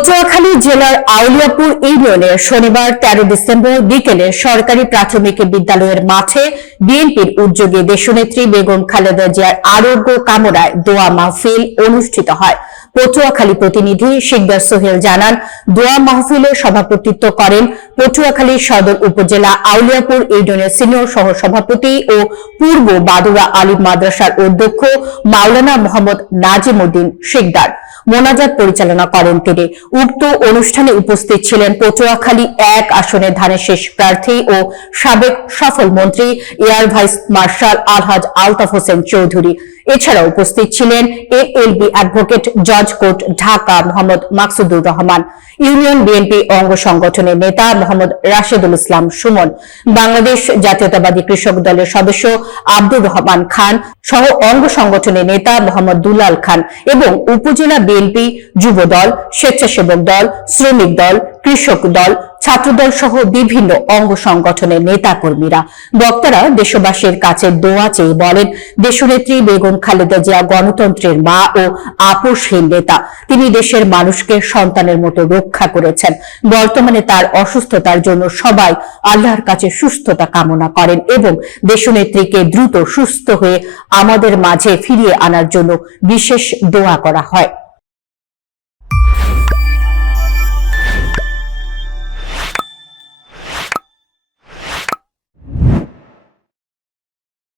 পটুয়াখালী জেলার আউলিয়াপুর ইউনিয়নের শনিবার 13 ডিসেম্বর বিকেলে সরকারি প্রাথমিক বিদ্যালয়ের মাঠে বিএনপির উদ্যোগে দেশনেত্রী বেগম খালেদা জিয়ার আরোগ্য কামনায় দোয়া মাহফিল অনুষ্ঠিত হয়। পটুয়াখালী প্রতিনিধি শিকদার সোহেল জানান, দোয়া মাহফিলে সভাপতিত্ব করেন পটুয়াখালী সদর উপজেলা আউলিয়াপুর ইউনিয়নের সিনিয়র সহ সভাপতি ও পূর্ব বাদুরা আলিম মাদ্রাসার অধ্যক্ষ মাওলানা মোহাম্মদ নাজিম উদ্দিন শিকদার। মোনাজাত পরিচালনা করেন তিনি। উক্ত অনুষ্ঠানে উপস্থিত ছিলেন পটুয়াখালী 1 আসনের ধানের শেষ প্রার্থী ও সাবেক সফল মন্ত্রী এয়ার ভাইস মার্শাল আলহাজ আলতাফ হোসেন চৌধুরী। এছাড়াও উপস্থিত ছিলেন এএলবি অ্যাডভোকেট জজ court Dhaka Mohammad Maksudur Rahman, union BNP অঙ্গ সংগঠনের নেতা মোহাম্মদ রাশেদুল ইসলাম সুমন, বাংলাদেশ জাতীয়তাবাদী কৃষক দলের সদস্য আব্দুর রহমান খান সহ অঙ্গ সংগঠনের নেতা মোহাম্মদ দুলাল খান এবং উপজেলা বিএনপি, যুব দল, স্বেচ্ছাসেবক দল, শ্রমিক দল, কৃষক দল, ছাত্রদল সহ বিভিন্ন অঙ্গ সংগঠনের নেতাকর্মীরা। বক্তারা দেশবাসীর কাছে দোয়া চেয়ে বলেন, দেশনেত্রী বেগম খালেদা জিয়া গণতন্ত্রের মা ও আপোষহীন নেতা। তিনি দেশের মানুষকে সন্তানের মতো রক্ষা করেছেন। বর্তমানে তার অসুস্থতার জন্য সবাই আল্লাহর কাছে সুস্থতা কামনা করেন এবং দেশনেত্রীকে দ্রুত সুস্থ হয়ে আমাদের মাঝে ফিরিয়ে আনার জন্য বিশেষ দোয়া করা হয়।